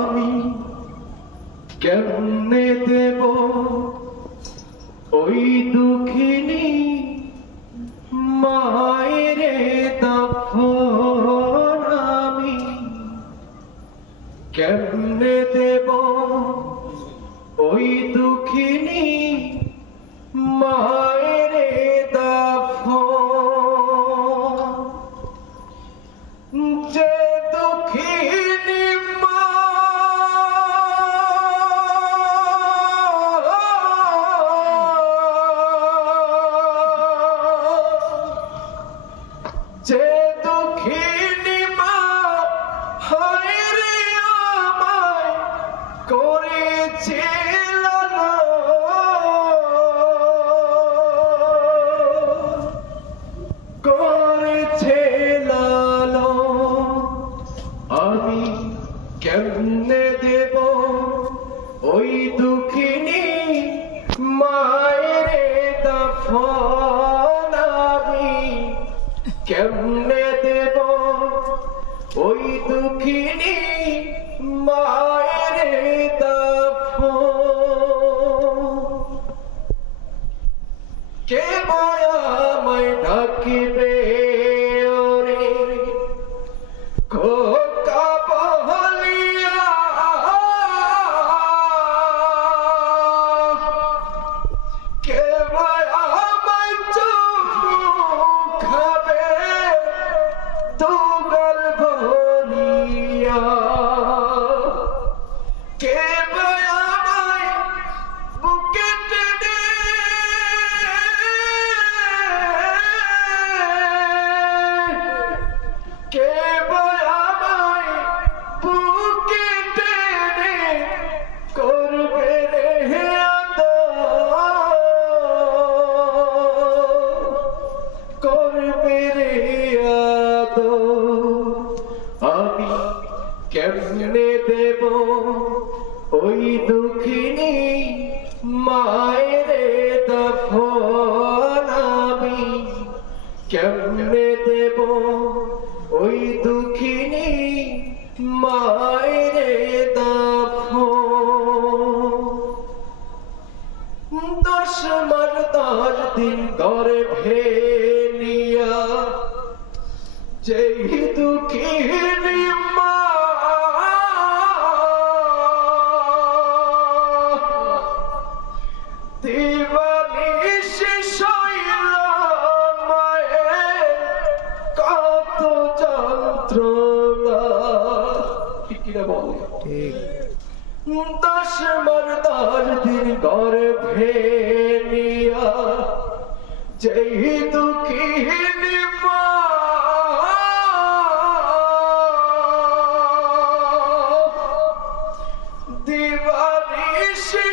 আমি কেমনে দেব ওই দুঃখিনী মায়ের দাফন আমি কেমনে দেব ওই দুঃখিনী মায়ের দাফন যে দুঃখিনী মা যে দুঃখিনী মা হায় রে আমায় করেছিল আমি কেমনে দেব ওই দুঃখিনী মায়ের দাফন আমি কেমনে দেব ওই দুঃখিনী মায়ের দাফন কে আমায় ডাকিবে ওরে খোকা বলিয়া কে আমায় খাবে তুগল বলিয়া কে আমায় বুকে টেনে কে আমায় বুকে টেনে করবে রে করবে রে আমি কেমনে দেব ওই দুঃখিনী মায়ের দাফন আমি কেমনে দেব ওই দুঃখিনী মায়ের দাফন 10 মাস 10 দিন গর্ভে নিয়া যেই দুঃখিনী মা দিবানিশি শৈল মায়ের কত যন্ত্রণা ঠিক কিনা বলে ঠিক 10 মাস 10 দিন গর্ভে নিয়া যেই দুঃখিনী মা দিবানিশি